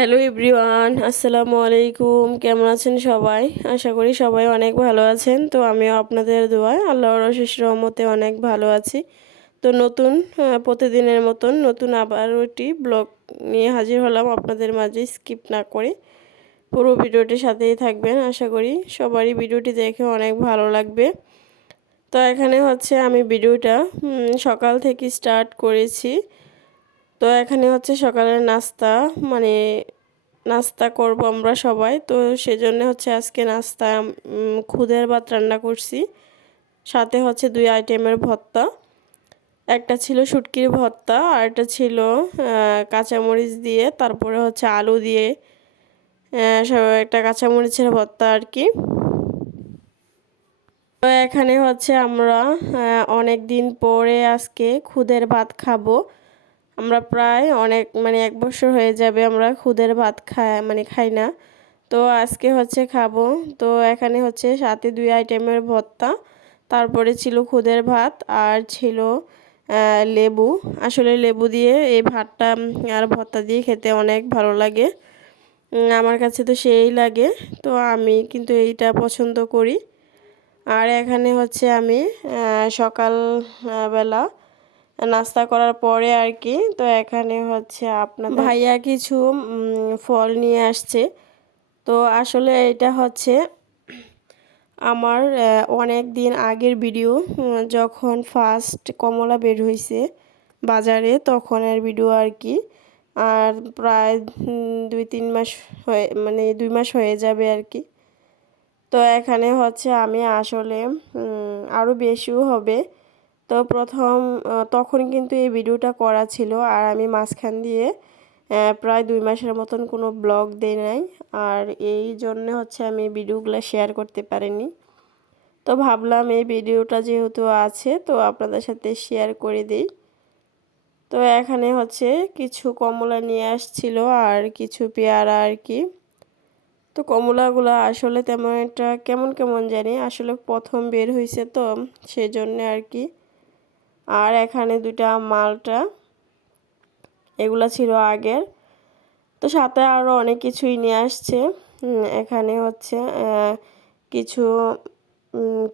Hello everyone, আসসালামু আলাইকুম। কেমন আছেন সবাই? আশা করি সবাই অনেক ভালো আছেন। তো আমিও আপনাদের দোয়ায় আল্লাহর অশেষ রহমতে অনেক ভালো আছি। তো নতুন প্রতিদিনের মতন নতুন আবার একটি ব্লগ নিয়ে হাজির হলাম আপনাদের মাঝে স্কিপ না করে। পুরো ভিডিওটির সাথেই থাকবেন। আশা করি সবারই ভিডিওটি দেখে অনেক ভালো লাগবে। তো এখানে হচ্ছে আমি ভিডিওটা সকাল থেকে স্টার্ট করেছি। তো এখানে হচ্ছে সকালের নাস্তা মানে নাস্তা করব আমরা সবাই। তো সেজন্য হচ্ছে আজকে নাস্তা খুদের ভাত রান্না করছি। সাথে হচ্ছে দুই আইটেমের ভর্তা। একটা ছিল শুটকির ভর্তা, আর একটা ছিল কাঁচামরিচ দিয়ে, তারপরে হচ্ছে আলু দিয়ে সব- একটা কাঁচামরিচের ভর্তা আর কি। তো এখানে হচ্ছে আমরা অনেক দিন পরে আজকে খুদের ভাত খাব। আমরা প্রায় অনেক মানে এক বছর হয়ে যাবে আমরা খুদের ভাত খাই মানে খাই না। তো আজকে হচ্ছে খাব। তো এখানে হচ্ছে সাথে দুই আইটেমের ভর্তা তারপরে ছিল খুদের ভাত আর ছিল লেবু। আসলে লেবু দিয়ে এই ভাতটা আর ভর্তা দিয়ে খেতে অনেক ভালো লাগে। আমার কাছে তো সেই লাগে। তো আমি কিন্তু এইটা পছন্দ করি। আর এখানে হচ্ছে আমি আহ, সকাল বেলা নাস্তা করার পরে আর কি, তো এখানে হচ্ছে আপনার ভাইয়া কিছু ফল নিয়ে আসছে। তো আসলে এটা হচ্ছে আমার অনেক দিন আগের ভিডিও যখন ফার্স্ট কমলা বের হয়েছে বাজারে তখনের ভিডিও আর কি। আর প্রায় দুই তিন মাস হয়ে মানে দুই মাস হয়ে যাবে আর কি। তো এখানে হচ্ছে আমি আসলে আরও বেশিও হবে। তো প্রথম তখন কিন্তু এই ভিডিওটা করা ছিল আর আমি মাঝখান দিয়ে প্রায় দুই মাসের মতন কোনো ব্লগ দেই নাই। আর এই জন্য হচ্ছে আমি ভিডিওগুলো শেয়ার করতে পারিনি। তো ভাবলাম এই ভিডিওটা যেহেতু আছে, তো আপনাদের সাথে শেয়ার করে দিই। তো এখানে হচ্ছে কিছু কমলা নিয়ে আসছিল আর কিছু পেয়ারা আর কি। তো কমলাগুলো আসলে তেমন একটা কেমন কেমন জানি, আসলে প্রথম বের হয়েছে তো সেই জন্যে আর কি। আর এখানে দুটা মালটা, এগুলা ছিল আগের। তো সাথে আরও অনেক কিছুই নিয়ে আসছে। এখানে হচ্ছে কিছু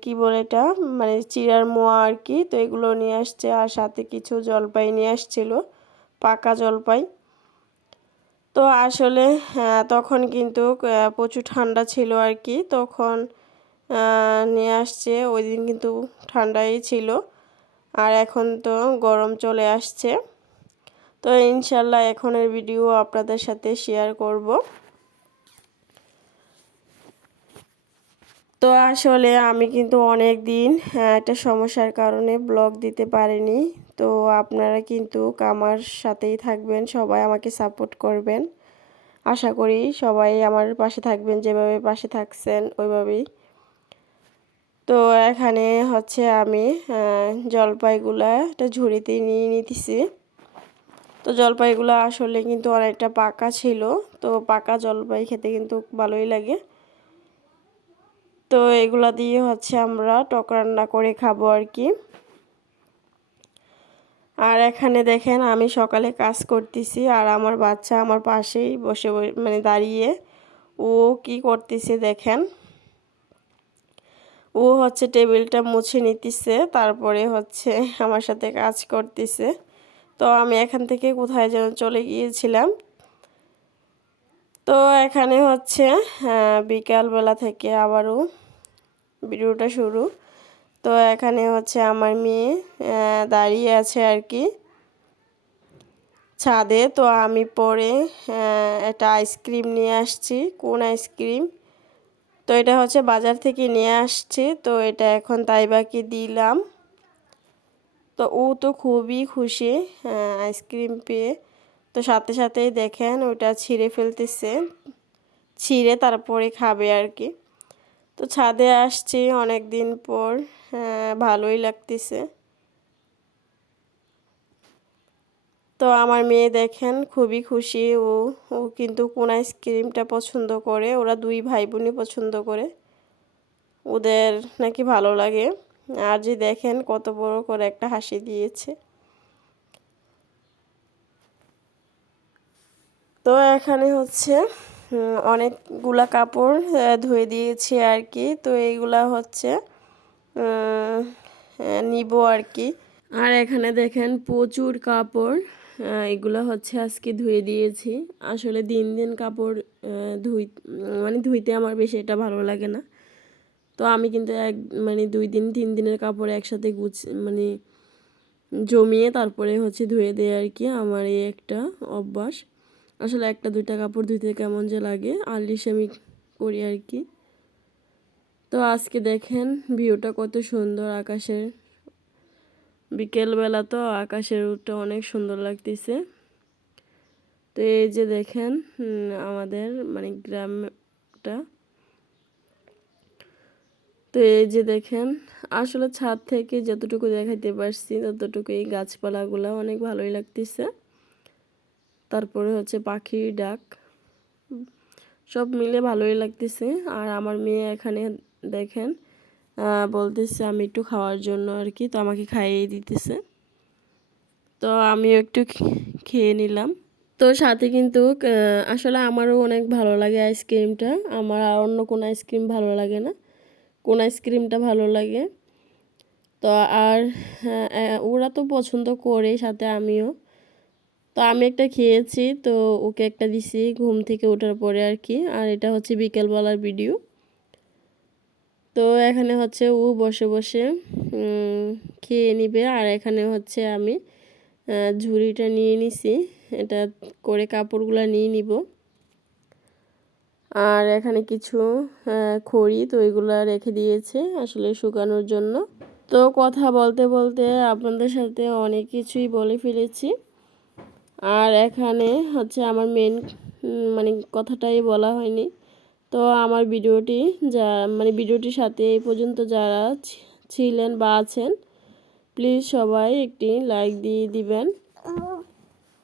কি বলে এটা? মানে চিড়ার মোয়া আর কি, তো এগুলো নিয়ে আসছে। আর সাথে কিছু জলপাই নিয়ে আসছিল, পাকা জলপাই। তো আসলে তখন কিন্তু প্রচুর ঠান্ডা ছিল আর কি। তখন নিয়ে আসছে, ওই দিন কিন্তু ঠান্ডাই ছিল। আর এখন তো গরম চলে আসছে। তো ইনশাল্লাহ এখনের ভিডিও আপনাদের সাথে শেয়ার করব। তো আসলে আমি কিন্তু অনেক দিন আহ, একটা সমস্যার কারণে ব্লগ দিতে পারিনি। তো আপনারা কিন্তু আমার সাথেই থাকবেন সবাই আমাকে সাপোর্ট করবেন। আশা করি সবাই আমার পাশে থাকবেন যেভাবে পাশে থাকছেন ওইভাবেই। তো এখানে হচ্ছে আমি জলপাইগুলা একটা ঝুড়িতে নিয়ে নিতেছি। তো জলপাইগুলো আসলে কিন্তু অনেকটা পাকা ছিল, তো পাকা জলপাই খেতে কিন্তু ভালোই লাগে। তো এগুলা দিয়ে হচ্ছে আমরা টক রান্না করে খাব আর কি। আর এখানে দেখেন আমি সকালে কাজ করতেছি আর আমার বাচ্চা আমার পাশেই বসে- মানে দাঁড়িয়ে ও কি করতেছে দেখেন। ও হচ্ছে টেবিলটা মুছে নিতেছে, তারপরে হচ্ছে আমার সাথে কাজ করতেছে। তো আমি এখান থেকে কোথায় যেন চলে গিয়েছিলাম। তো এখানে হচ্ছে বিকালবেলা থেকে আবারও ভিডিওটা শুরু। তো এখানে হচ্ছে আমার মেয়ে দাঁড়িয়ে আছে আর কি ছাদে। তো আমি পরে একটা আইসক্রিম নিয়ে আসছি। কোন আইসক্রিম তো এটা হচ্ছে বাজার থেকে নিয়ে আসছে। তো এটা এখন তাই বাকি দিলাম। তো ও তো খুবই খুশি আইসক্রিম পেয়ে। তো সাথে সাথেই দেখেন ওটা ছিঁড়ে ফেলতেছে ছিঁড়ে তারপরে খাবে আর কি। তো ছাদে আসছি অনেক দিন পর হ্যাঁ, ভালোই লাগতেছে। তো আমার মেয়ে দেখেন, খুবই খুশি। ও ও কিন্তু কোন আইসক্রিমটা পছন্দ করে, ওরা দুই ভাই বোনই পছন্দ করে। ওদের নাকি ভালো লাগে। আর যে দেখেন কত বড় করে একটা হাসি দিয়েছে। তো এখানে হচ্ছে অনেকগুলা কাপড় ধুয়ে দিয়েছি আর কি। তো এইগুলা হচ্ছে নিব আর কি। আর এখানে দেখেন প্রচুর কাপড়। এগুলো হচ্ছে আজকে ধুয়ে দিয়েছি। আসলে দিন দিন কাপড় ধুই মানে ধুইতে আমার বেশি এটা ভালো লাগে না। তো আমি কিন্তু এক মানে দুই দিন, তিন দিনের কাপড় একসাথে গুছ মানে জমিয়ে তারপরে হচ্ছে ধুয়ে দেয় আর কি আমার এই একটা অভ্যাস। আসলে একটা, দুইটা কাপড় ধুইতে কেমন যে লাগে, আলিশ আমি করি আর কি। তো আজকে দেখেন ভিউটা কত সুন্দর আকাশের। বিকেলবেলা তো আকাশের রূপটা অনেক সুন্দর লাগতেছে। তো এই যে দেখেন আমাদের মানে গ্রামটা। তো এই যে দেখেন, আসলে ছাদ থেকে যতটুকু দেখাইতে পারছি ততটুকু এই গাছপালাগুলো অনেক ভালোই লাগতেছে। তারপরে হচ্ছে পাখির ডাক। সব মিলে ভালোই লাগতেছে। আর আমার মেয়ে এখানে দেখেন বলতেছে আমি একটু খাওয়ার জন্য আর কি তো আমাকে খাইয়ে দিতেছে। তো আমিও একটু খেয়ে নিলাম। তো সাথে কিন্তু আসলে আমারও অনেক ভালো লাগে আইসক্রিমটা। আমার আর অন্য কোনো আইসক্রিম ভালো লাগে না। কোন আইসক্রিমটা ভালো লাগে? তো আর হ্যাঁ, ওরা তো পছন্দ করে সাথে আমিও। তো আমি একটা খেয়েছি তো ওকে একটা দিছি ঘুম থেকে ওঠার পরে আর কি। আর এটা হচ্ছে বিকেলবেলার ভিডিও। তো এখানে হচ্ছে ও বসে বসে খেয়ে নিবে। আর এখানে হচ্ছে আমি ঝুড়িটা নিয়ে নিছি। এটা করে কাপড়গুলো নিয়ে নিব। আর এখানে কিছু খড়ি তো এগুলো রেখে দিয়েছে আসলে শুকানোর জন্য। তো কথা বলতে বলতে আপনাদের সাথে অনেক কিছুই বলে ফেলেছি। আর এখানে হচ্ছে আমার মেন মানে কথাটাই বলা হয়নি। তো আমার ভিডিওটি যা মানে ভিডিওটির সাথে এই পর্যন্ত যারা ছিলেন বা আছেন প্লিজ সবাই একটি লাইক দিয়ে দিবেন।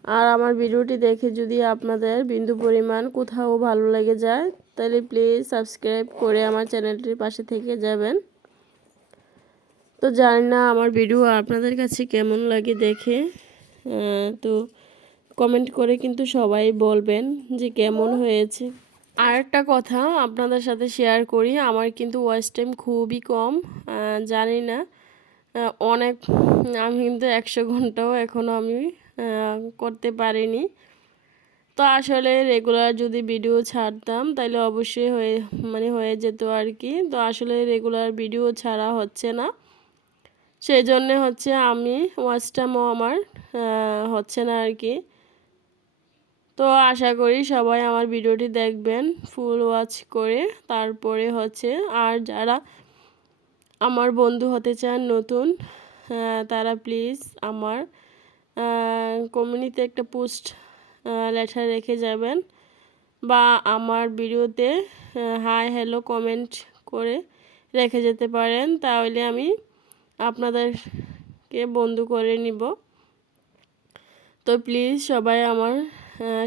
আর আমার ভিডিওটি দেখে যদি আপনাদের বিন্দু পরিমাণ কোথাও ভালো লেগে যায়, তাহলে প্লিজ সাবস্ক্রাইব করে আমার চ্যানেলটির পাশে থেকে যাবেন। তো জানি না আমার ভিডিও আপনাদের কাছে কেমন লাগে দেখে তো কমেন্ট করে কিন্তু সবাই বলবেন যে কেমন হয়েছে। আর একটা কথা আপনাদের সাথে শেয়ার করি, আমার কিন্তু ওয়াচ টাইম খুবই কম জানি না অনেক, আমি কিন্তু একশো ঘন্টাও এখনও আমি করতে পারিনি। তো আসলে রেগুলার যদি ভিডিও ছাড়তাম তাহলে অবশ্যই হয়ে মানে হয়ে যেত আর কি। তো আসলে রেগুলার ভিডিও ছাড়া হচ্ছে না। সেই জন্যে হচ্ছে আমি ওয়াচ টাইমও আমার হচ্ছে না আর কি। তো আশা করি সবাই আমার ভিডিওটি দেখবেন ফুল ওয়াচ করে। তারপরে হচ্ছে, আর যারা আমার বন্ধু হতে চান নতুন তারা প্লিজ আমার কমিউনিতে একটা পোস্ট লেটার রেখে যাবেন। বা আমার ভিডিওতে হাই হ্যালো কমেন্ট করে রেখে যেতে পারেন। তাহলে আমি আপনাদেরকে বন্ধু করে নিব। তো প্লিজ সবাই আমার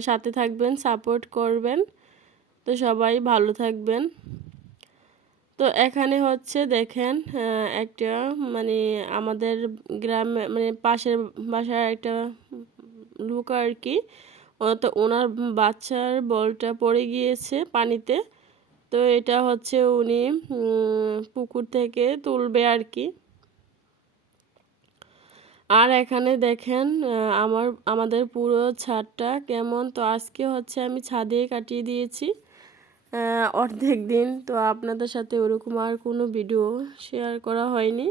সাথে থাকবেন সাপোর্ট করবেন। তো সবাই ভালো থাকবেন। তো এখানে হচ্ছে দেখেন একটা মানে আমাদের গ্রামে মানে পাশের বাসার একটা লোক আর কি তো ওনার বাচ্চার বলটা পড়ে গিয়েছে পানিতে। তো এটা হচ্ছে উনি পুকুর থেকে তুলবে আর কি। আর এখানে দেখেন আমার, আমাদের পুরো ছাদটা কেমন। তো আজকে হচ্ছে আমি ছাদে কাটিয়ে দিয়েছি অর্ধেক দিন। তো আপনাদের সাথে ওরকম আর কোনো ভিডিও শেয়ার করা হয়নি।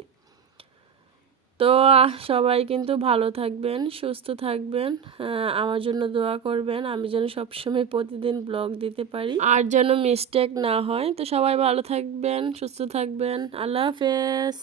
তো সবাই কিন্তু ভালো থাকবেন, সুস্থ থাকবেন আমার জন্য দোয়া করবেন। আমি যেন সবসময় প্রতিদিন ব্লগ দিতে পারি, আর যেন মিস্টেক না হয়। তো সবাই ভালো থাকবেন, সুস্থ থাকবেন। আল্লাহ হাফেজ।